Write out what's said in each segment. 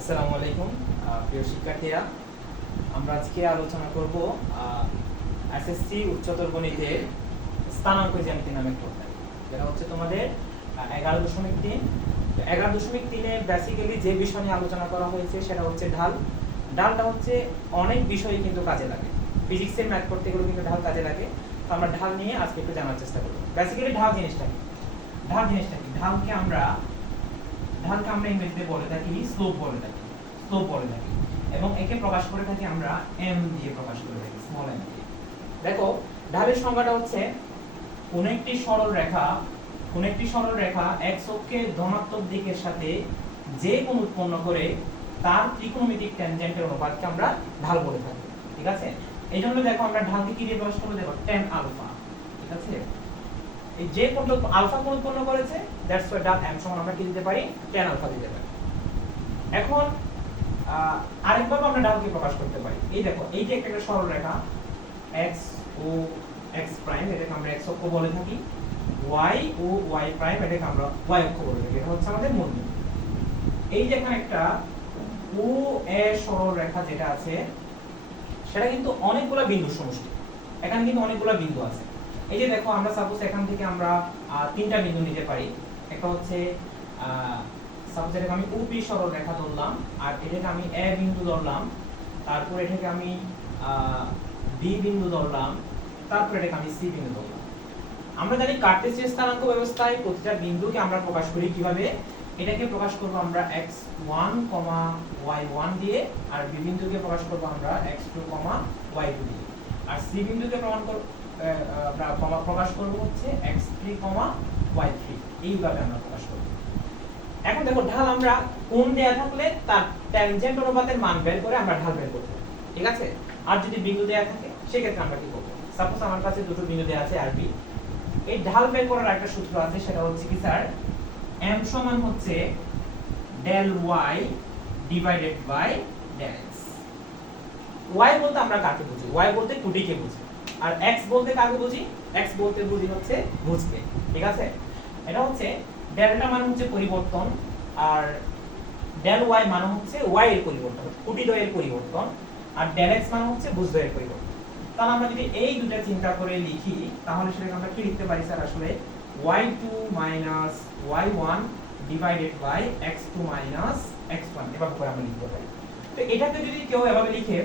আসসালামু আলাইকুম প্রিয় শিক্ষার্থীরা, আমরা আজকে আলোচনা করব এসএসসি উচ্চতর গণিতের স্থানাঙ্ক জ্যামিতি নামে একটা, যেটা হচ্ছে তোমাদের 11.3। 11.3-এ বেসিক্যালি যে বিষয় নিয়ে আলোচনা করা হয়েছে সেটা হচ্ছে ঢাল। ঢালটা হচ্ছে অনেক বিষয়ে কিন্তু কাজে লাগে, ফিজিক্সের ম্যাথ করতে গেলেও কিন্তু ঢাল কাজে লাগে। তো আমরা ঢাল নিয়ে আজকে একটু জানার চেষ্টা করব। বেসিক্যালি ঢাল জিনিসটা কি? ঢালকে আমরা ইংরেজিতে বলে থাকি স্লোপ বলে থাকি এবং একে প্রকাশ করে থাকি আমরা m দিয়ে প্রকাশ করে থাকি, স্মল m দিয়ে। দেখো, ঢালের সংজ্ঞাটা হচ্ছে কোন একটি সরল রেখা x অক্ষে ধনাত্মক দিকের সাথে যে কোণ উৎপন্ন করে তার ত্রিকোণমিতিক ট্যানজেন্টের অনুপাতকে আমরা ঢাল বলে থাকি। ঠিক আছে, এই জন্য দেখো আমরা ঢালকে কি দিয়ে প্রকাশ করব? দেখো tan আলফা। ঠিক আছে, এই যে কোণটা আলফা কোণ উৎপন্ন করেছে, দ্যাটস ওয়াই ঢাল m সমান আমরা কি দিতে পারি? tan আলফা দিতে পারি। এখন আরেকভাবে আমরা ঢালকে প্রকাশ করতে পারি। এই দেখো, এই যে একটা সরল রেখা x ও x প্রাইম, এটাকে আমরা x অক্ষ বলে থাকি, y ও y প্রাইম, এটাকে আমরা y অক্ষ বলে থাকি। এটা হচ্ছে আমাদের মূল বিন্দু। এই যে এখানে একটা ও এ সরল রেখা যেটা আছে, সেটা কিন্তু অনেকগুলো বিন্দুর সমষ্টি। এখানে কিন্তু অনেকগুলো বিন্দু আছে। এই যে দেখো, আমরা সাপোজ এখান থেকে আমরা তিনটা বিন্দু নিতে পারি। একটা হচ্ছে সাপোজ এটাকে আমি ওপি সরল রেখা ধরলাম, আর এটাকে আমি এ বিন্দু ধরলাম, তারপর এটাকে আমি বি বিন্দু ধরলাম, তারপর এটাকে আমি সি বিন্দু ধরলাম। আমরা জানি কার্টেসীয় স্থানাঙ্ক ব্যবস্থায় প্রতিটা বিন্দুকে আমরা প্রকাশ করি কিভাবে? এটাকে প্রকাশ করব আমরা x1, y1 দিয়ে, আর বি বিন্দুকে প্রকাশ করব আমরা x2, y2 দিয়ে, আর সি বিন্দুকে প্রকাশ করব হচ্ছে x3, y3। এইভাবে আমরা প্রকাশ করব। এখন দেখো, ঢাল আমরা কোণ দেয়া থাকলে তার ট্যানজেন্ট অনুপাতের মান বের করে আমরা ঢাল বের করতে পারি। ঠিক আছে, আর যদি বিন্দু দেয়া থাকে সেক্ষেত্রে আমরা কি করব? সাপোজ আমার কাছে দুটো বিন্দু দেয়া আছে আর বি। এই ঢাল বের করার একটা সূত্র আছে, সেটা হচ্ছে কি স্যার, m সমান হচ্ছে del y divided by del x। y বলতে আমরা কাকে বুঝি? y বলতে 2D কে বুঝি, আর x বলতে কাকে বুঝি? x বলতে বুঝি হচ্ছে ভুজকে। ঠিক আছে, এটা হচ্ছে ডেল্টা মানে হচ্ছে পরিবর্তন, আর del y মানে হচ্ছে y এর পরিবর্তন, কুটি দ্বয়ের পরিবর্তন, আর del x মানে হচ্ছে ভুজ দ্বয়ের পরিবর্তন। তাহলে আমরা যদি এই দুটো চিন্তা করে লিখি, তাহলে সেটাকে আমরা কি লিখতে পারি স্যার? আসলে y2 minus y1 divided by x2 minus x1, এভাবে করে আমরা লিখতে পারি। তো এটাকে যদি কেউ এভাবে লিখে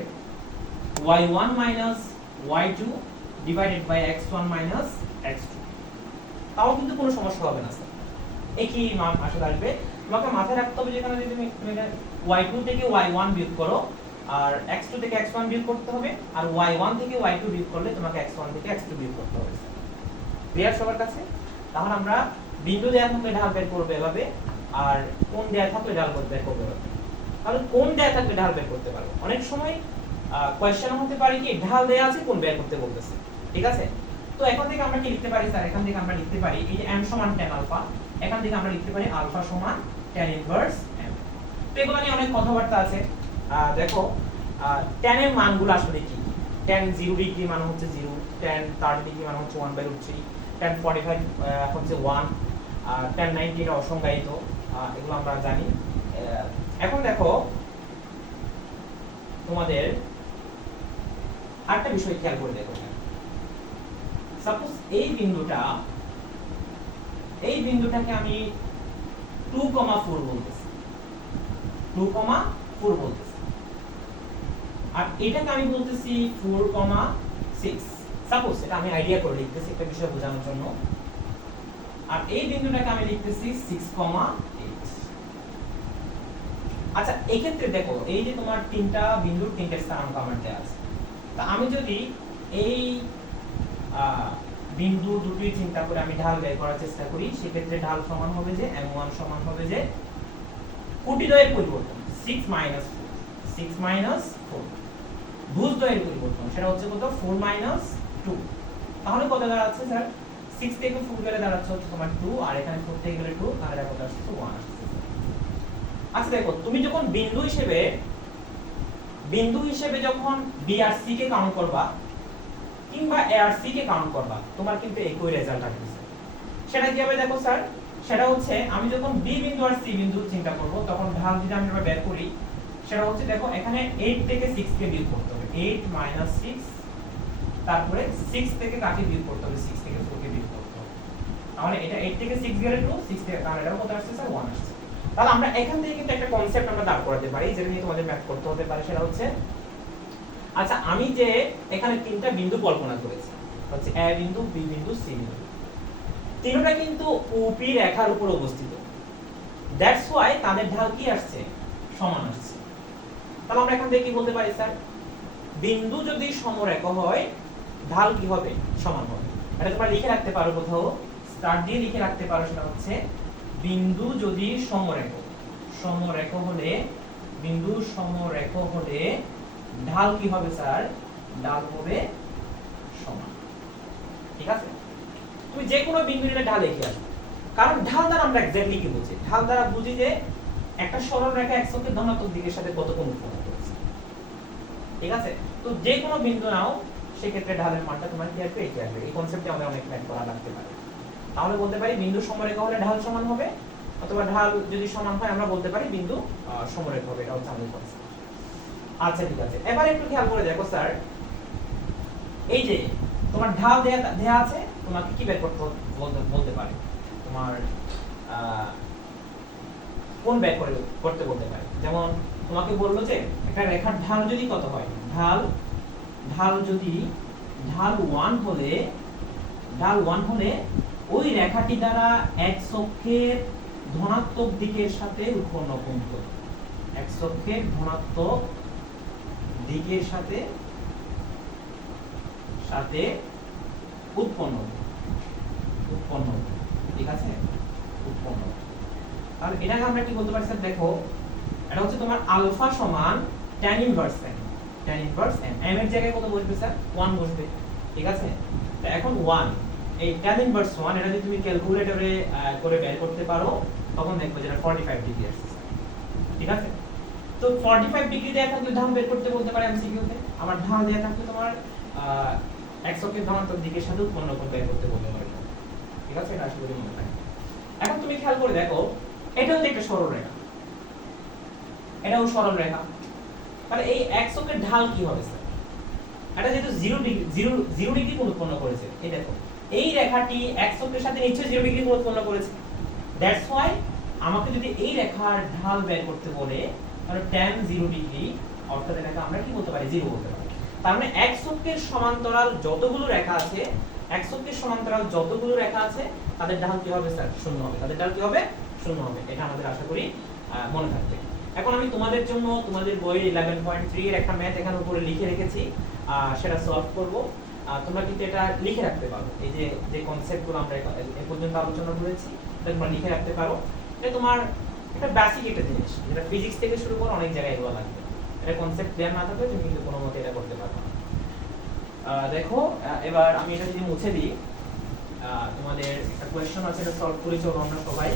y1 minus y2 divided by x1 minus x2, তাও কিন্তু কোনো সমস্যা হবে না স্যার, একই মান আসলে আসবে। তোমাকে মাথায় রাখতে হবে, যেখানে যদি তুমি y2 থেকে y1 বিয়োগ করো, আর x2 থেকে x1 বিয়োগ করতে হবে, আর y1 থেকে y2 বিয়োগ করলে তোমাকে x1 থেকে x2 বিয়োগ করতে হবে। ক্লিয়ার সবার কাছে? তাহলে আমরা বিন্দু দেয়া থাকলে ঢাল বের করব এভাবে, আর কোণ দেয়া থাকলে ঢাল বের করব এভাবে। তাহলে কোণ দেয়া থাকলে ঢাল বের করতে পারবো। অনেক সময় কোশ্চেন হতে পারে কি, ঢাল দেয়া আছে কোণ বের করতে বলতেছে। ঠিক আছে, তো এখান থেকে আমরা কি লিখতে পারি স্যার? এখান থেকে আমরা লিখতে পারি এই যে m সমান tan আলফা, এখান থেকে আমরা লিখতে পারি আলফা সমান tan ইনভার্স m। তো এগুলো নিয়ে অনেক কথাবার্তা আছে। দেখো, tan এর মানগুলো আসলে কি? tan 0 ডিগ্রি মানে হচ্ছে 0, tan 30 ডিগ্রি মানে হচ্ছে 1/√3, tan 45 হচ্ছে 1, tan 90 এটা অসংজ্ঞায়িত, এগুলো আমরা জানি। এখন দেখো, তোমাদের আরেকটা বিষয় খেয়াল করে দেখো। সাপোজ এই বিন্দুটাকে আমি 2,4 বলতেছি, 2,4 বলতেছি, আর এটাকে আমি বলতেছি 4,6। সাপোজ এটা আমি আইডিয়া করে লিখতেছি একটা বিষয় বোঝানোর জন্য, আর এই বিন্দুটাকে আমি লিখতেছি 6,8। আচ্ছা, এই ক্ষেত্রে দেখো, এই যে তোমার তিনটা বিন্দুর তিনটা স্থানাঙ্ক আমার দেয়া আছে, তা আমি যদি এই বিন্দু দুটোই চিন্তা করে আমি ঢাল বের করার চেষ্টা করি, সেক্ষেত্রে ঢাল সমান হবে যে m1 সমান হবে যে কুটি দ্বয়ের পরিবর্তন 6 মাইনাস 4, ভুজ দ্বয়ের পরিবর্তন সেটা হচ্ছে কত? 4 মাইনাস 2। তাহলে কত দাঁড়াচ্ছে স্যার? 6 থেকে 4 গেলে দাঁড়াচ্ছে হচ্ছে তোমার 2, আর এখানে 4 থেকে গেলে 2, তাহলে কত আসছে? 1 আসছে। আচ্ছা দেখো, তুমি যখন বিন্দু হিসেবে যখন বি আর সি কে কাউন্ট করবা, কিংবা এ আর সি কে কাউন্ট করবা, তোমার কিন্তু একই রেজাল্ট আসবে। সেটা কি হবে দেখো স্যার, সেটা হচ্ছে আমি যখন বি বিন্দু আর সি বিন্দু চিন্তা করব তখন ঢাল যদি আমরা বের করি সেটা হচ্ছে দেখো এখানে 8 থেকে 6 কে বিয়োগ করতে হবে 8 6 তারপরে 6 থেকে কাকে বিয়োগ করতে হবে 6 থেকে 4 কে বিয়োগ করতে হবে তাহলে এটা 8 থেকে 6 গেলে 2 6 থেকে তাহলে এটা কত আসছে স্যার 1 আসছে তাহলে আমরা এখান থেকে কিন্তু একটা কনসেপ্ট আমরা দাঁড় করাতে পারি যেটা নিয়ে তোমাদের ম্যাথ করতে হতে পারে সেটা হচ্ছে আচ্ছা আমি যে এখানে তিনটা বিন্দু কল্পনা করেছি হচ্ছে এ বিন্দু বি বিন্দু সি বিন্দু তিনটা কিন্তু ওপি রেখার উপর অবস্থিত দ্যাটস ওয়াই তাদের ঢাল কি আসছে সমান আসছে তাহলে আমরা এখান থেকে কি বলতে পারি স্যার বিন্দু যদি সমরেখ হয় ঢাল কি হবে সমান হবে এটা তোমরা লিখে রাখতে পারো কোথাও স্টার দিয়ে লিখে রাখতে পারো সেটা হচ্ছে বিন্দু যদি সমরেখ হলে বিন্দু সমরেখ হলে ঢাল কি হবে স্যার ঢাল হবে সমান ঠিক আছে তুমি যে কোনো বিন্দু নিয়ে ঢাল লিখে আসবে কারণ ঢাল দ্বারা আমরা এক্স্যাক্টলি কি বুঝি ঢাল দ্বারা বুঝি যে একটা সরল রেখা x অক্ষের ধনাত্মক দিকের সাথে কত কোণ উৎপন্ন করেছে ঠিক আছে তো যে কোনো বিন্দু নাও সেই ক্ষেত্রে ঢালের মানটা তোমার কি আসবে এই আসবে এই কনসেপ্টে আমাদের অনেক ম্যাথ করা লাগতে পারে তাহলে বলতে পারি বিন্দু সমরেখা হলে ঢাল সমান হবে অথবা ঢাল যদি সমান হয় আমরা বলতে পারি বিন্দু সমরেখা হবে এটা হচ্ছে আমাদের কনসেপ্ট আচ্ছা ঠিক আছে এবার একটু খেয়াল করে দেখো স্যার এই যে তোমার ঢাল দেয়া আছে তোমাকে কি বের করতে বলতে পারে তোমার কোন বের করতে বলতে পারে যেমন তোমাকে বললো যে একটা রেখার ঢাল যদি কত হয় ঢাল যদি ঢাল 1 হলে ওই রেখাটি দ্বারা x অক্ষের ধনাত্মক দিকের সাথে উৎপন্ন কোণ কত x অক্ষের ধনাত্মক দিকের সাথে উৎপন্ন ঠিক আছে উৎপন্ন তাহলে এটাকে আমরা কি বলতে পারি স্যার দেখো এটা হচ্ছে তোমার আলফা সমান tan ইনভার্স n m এর জায়গায় কত বসবে স্যার 1 বসবে ঠিক আছে তো এখন 1 এই tan ইনভার্স 1 এটা যদি তুমি ক্যালকুলেটরে করে বের করতে পারো তখন দেখবে যেটা 45 ডিগ্রি আসছে ঠিক আছে তো 45 ডিগ্রি দেয়া থাকলে ঢাল বের করতে বলতে পারে এমসিকিউ তে আমার ঢাল দেয়া থাকলে তোমার x অক্ষের ধনাত্মক দিকের সাথে উৎপন্ন কোণ বের করতে বলতে পারে ঠিক আছে এটা আসলে মনে রাখবে এখন তুমি খেয়াল করে দেখো এটা হচ্ছে একটা সরল রেখা এটাও সরল রেখা তাহলে এই x অক্ষের ঢাল কি হবে স্যার এটা যেহেতু 0 ডিগ্রি কোণ উৎপন্ন করেছে এই দেখো এই রেখাটি x অক্ষের সাথে নিশ্চয়ই 0 ডিগ্রি কোণ উৎপন্ন করেছে দ্যাটস ওয়াই আমাকে যদি এই রেখার ঢাল বের করতে বলে তাহলে tan 0 ডিগ্রি অর্থাৎ এটাকে আমরা কি বলতে পারি 0 বলতে পারি তার মানে x অক্ষের সমান্তরাল যতগুলো রেখা আছে x অক্ষের সমান্তরাল যতগুলো রেখা আছে তাদের ঢাল কি হবে স্যার শূন্য হবে তাদের ঢাল কি হবে শূন্য হবে এটা আমাদের আশা করি মনে থাকবে এখন আমি তোমাদের জন্য তোমাদের বইয়ের 11.3 এর একটা ম্যাথ এখানে উপরে লিখে রেখেছি সেটা সলভ করব তোমরা কিন্তু এটা লিখে রাখতে পারো এই যে কনসেপ্টগুলো আমরা এই পর্যন্ত আলোচনা করেছি এটা তোমরা লিখে রাখতে পারো এটা তোমার একটা বেসিক একটা জিনিস যেটা ফিজিক্স থেকে শুরু করে অনেক জায়গায় এগুলো লাগবে এটা কনসেপ্ট ক্লিয়ার না থাকলে তুমি কিন্তু কোনো মতে এটা করতে পারবে না দেখো এবার আমি এটা যদি মুছে দিই তোমাদের একটা কোশ্চেন আছে এটা সলভ করে চলো আমরা সবাই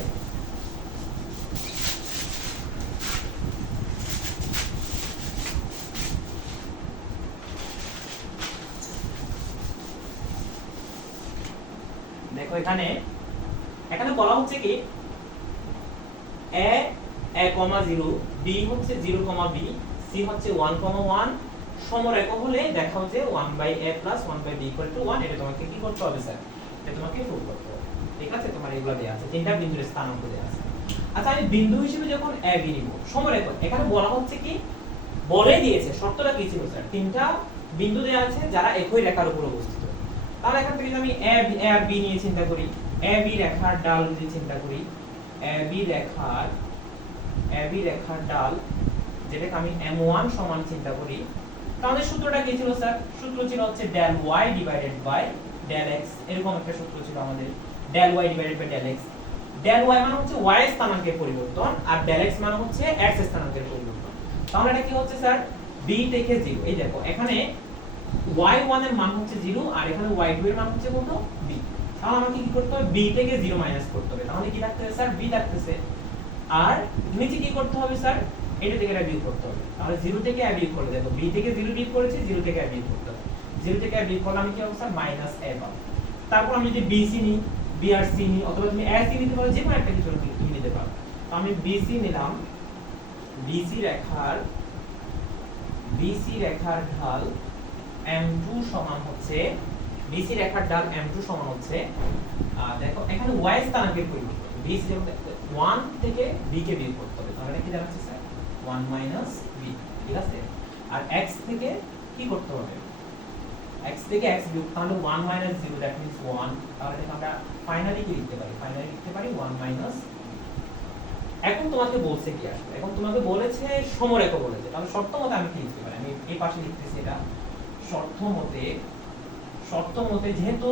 দেখো এখানে বলা হচ্ছে কি a 0 b হচ্ছে 0, b c হচ্ছে 1, 1 সমরেখ হলে দেখাও যে 1/a + 1/b = 1 এটা তোমাকে কি করতে হবে স্যার এটা তোমাকে প্রুভ করতে হবে ঠিক আছে তোমার এগুলা দেয়া আছে তিনটা বিন্দুর স্থানাঙ্ক দেয়া আছে আচ্ছা আমি বিন্দু হিসেবে যখন a b নিব সমরেখ এখানে বলা হচ্ছে কি বলে দিয়েছে শর্তটা কি ছিল স্যার তিনটা বিন্দু দেয়া আছে যারা একই রেখার উপর অবস্থিত তাহলে এখান থেকে আমি a আর b নিয়ে চিন্তা করি a b রেখার ডাল যদি চিন্তা করি a b রেখার ডাল যেটাকে আমি m1 সমান চিন্তা করি তাহলে সূত্রটা কি ছিল স্যার সূত্র ছিল হচ্ছে del y del x এরকম একটা সূত্র ছিল আমাদের del y del x del y মানে হচ্ছে y স্থানাঙ্কের পরিবর্তন আর del x মানে হচ্ছে x স্থানাঙ্কের পরিবর্তন তাহলে এটা কি হচ্ছে স্যার b থেকে 0 এই দেখো এখানে y1 এর মান হচ্ছে 0 আর এখানে y2 এর মান হচ্ছে কত b তাহলে আমাকে কি করতে হবে b থেকে 0 মাইনাস করতে হবে তাহলে কি থাকতেছে স্যার b থাকতেছে আর নিচে কি করতে হবে স্যার এটা থেকে এটা বিয়োগ করতে হবে তাহলে 0 থেকে a বিয়োগ করলে দেখো b থেকে 0 বিয়োগ করেছি 0 থেকে a বিয়োগ করতে হবে 0 থেকে a বিয়োগ করলে আমি কি হবে স্যার -a পাবো তারপর আমি যদি bc নিই বি আর সি নি, অথবা তুমি এ সি নিতে পারো, যে কোনো একটা কিছু তুমি নিতে পারো। তো আমি বিসি নিলাম, বিসি রেখার ঢাল m2 সমান হচ্ছে, বিসি রেখার ঢাল m2 সমান হচ্ছে, দেখো এখানে y স্থানাঙ্কের পরিবর্তন, বিসি যেমন 1 থেকে b কে বের করতে হবে, তাহলে এটা কি দাঁড়াচ্ছে স্যার 1 b, ঠিক আছে। আর x থেকে কি করতে হবে, x থেকে x বিয়োগ, তাহলে 1 0 দ্যাট মিন্স 1, তাহলে এটা আমরা ফাইনালি কি লিখতে পারি, 1 এখন তোমাকে বলছে কি আসলে, এখন তোমাকে বলেছে সমরেখা বলেছে, তাহলে শর্ত মতে আমি কি লিখতে পারি, আমি এই পাশে লিখতেছি এটা শর্ত মতে যেহেতু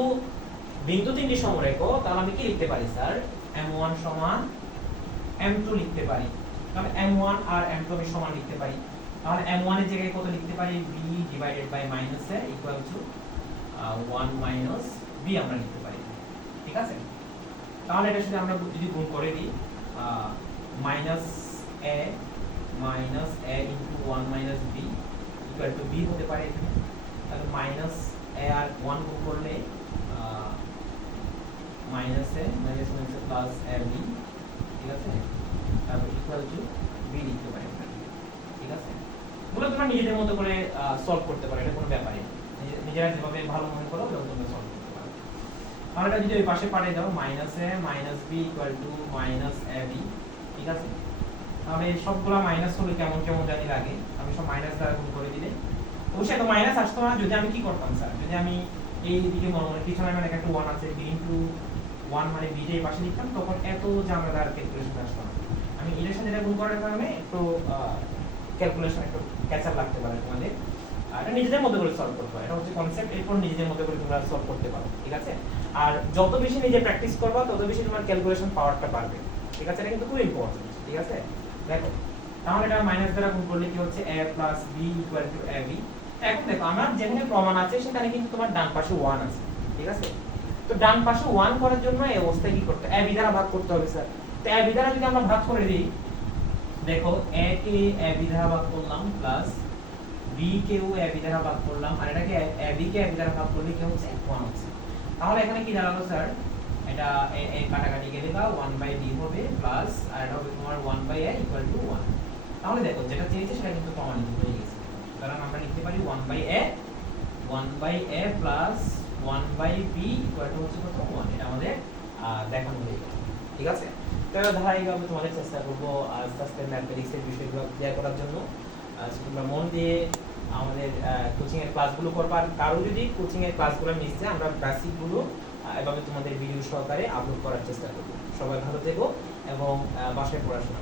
বিন্দু তিনটি সমরেখ, তাহলে আমি কি লিখতে পারি স্যার m1 সমান m2 লিখতে পারি, তাহলে m1 আর m2 আমি সমান লিখতে পারি, তাহলে m1 এর জায়গায় কত লিখতে পারি, b divided by minus a equal to 1 b আমরা লিখতে পারি, ঠিক আছে। তাহলে এটা সাথে আমরা যদি গুণ করে দিই, minus a into 1 b equal to b হতে পারে এখানে, তাহলে মাইনাস a আর 1 গুণ করলে মাইনাস a প্লাস ab, ঠিক আছে, তারপর ইকুয়াল টু b লিখতে পারি, ঠিক আছে। এগুলো তোমরা নিজেদের মতো করে সলভ করতে পারো, এটা কোনো ব্যাপারই না, নিজেরা যেভাবে ভালো মনে করো ওভাবে তোমরা সলভ করতে পারো। তাহলে এটা যদি ওই পাশে পাঠিয়ে দাও, minus a b equal to minus ab, ঠিক আছে। তাহলে সবগুলা মাইনাস হলে কেমন কেমন জানি লাগে, আমি সব মাইনাস দ্বারা গুণ করে দিলে অবশ্যই এত মাইনাস আসতো না, যদি আমি কি করতাম স্যার, যদি আমি এই দিকে মনে পিছনে মানে একটা 1 আছে, b ইনটু 1 মানে b এই পাশে লিখতাম, তখন এত জামেলাদার ক্যালকুলেশন আসতো না। আমি এর সাথে এটা গুণ করার কারণে একটু ক্যালকুলেশন একটু ক্যাচআপ লাগতে পারে তোমাদের, এটা নিজেদের মতো করে সলভ করতে পারো, এটা হচ্ছে কনসেপ্ট, এরপর নিজেদের মতো করে তোমরা সলভ করতে পারো, ঠিক আছে। আর যত বেশি নিজে প্র্যাকটিস করবা তত বেশি তোমার ক্যালকুলেশন পাওয়ারটা বাড়বে, ঠিক আছে, এটা কিন্তু খুব ইম্পর্টেন্ট, ঠিক আছে। দেখো তাহলে এটা মাইনাস দ্বারা গুণ করলে কি হচ্ছে a plus b equal to ab। এখন দেখো আমার যেখানে প্রমাণ আছে সেখানে কিন্তু তোমার ডান পাশে 1 আছে, ঠিক আছে। তো ডান পাশে 1 করার জন্য এই অবস্থায় কি করতে হবে, ab দ্বারা ভাগ করতে হবে স্যার। তো ab দ্বারা যদি আমরা ভাগ করে দিই, দেখো a কে ab দ্বারা ভাগ করলাম প্লাস b কেও ab দ্বারা ভাগ করলাম, আর এটাকে ab কে ab দ্বারা ভাগ করলে কি হচ্ছে 1 হচ্ছে। তাহলে এখানে কি দাঁড়ালো স্যার, এটা a কাটাকাটি গেলে বা 1/d হবে প্লাস আর এটা হবে তোমার 1/a ইকুয়াল টু 1। তাহলে দেখো যেটা চেয়েছে সেটা কিন্তু প্রমাণিত হয়ে গেছে, কারণ আমরা লিখতে পারি 1/a plus 1/b equal to হচ্ছে কত 1, এটা আমাদের দেখানো হয়ে গেছে, ঠিক আছে। তো ধারাবাহিকভাবে তোমাদের চেষ্টা করবো আস্তে আস্তে ম্যাথমেটিক্সের বিষয়গুলো ক্লিয়ার করার জন্য, তোমরা মন দিয়ে আমাদের কোচিং এর ক্লাসগুলো করবা। আর কারো যদি কোচিং এর ক্লাসগুলো মিস যায়, আমরা বেসিকগুলো এভাবে তোমাদের ভিডিও সহকারে আপলোড করার চেষ্টা করব। সবাই ভালো থেকো এবং বাসায় পড়াশোনা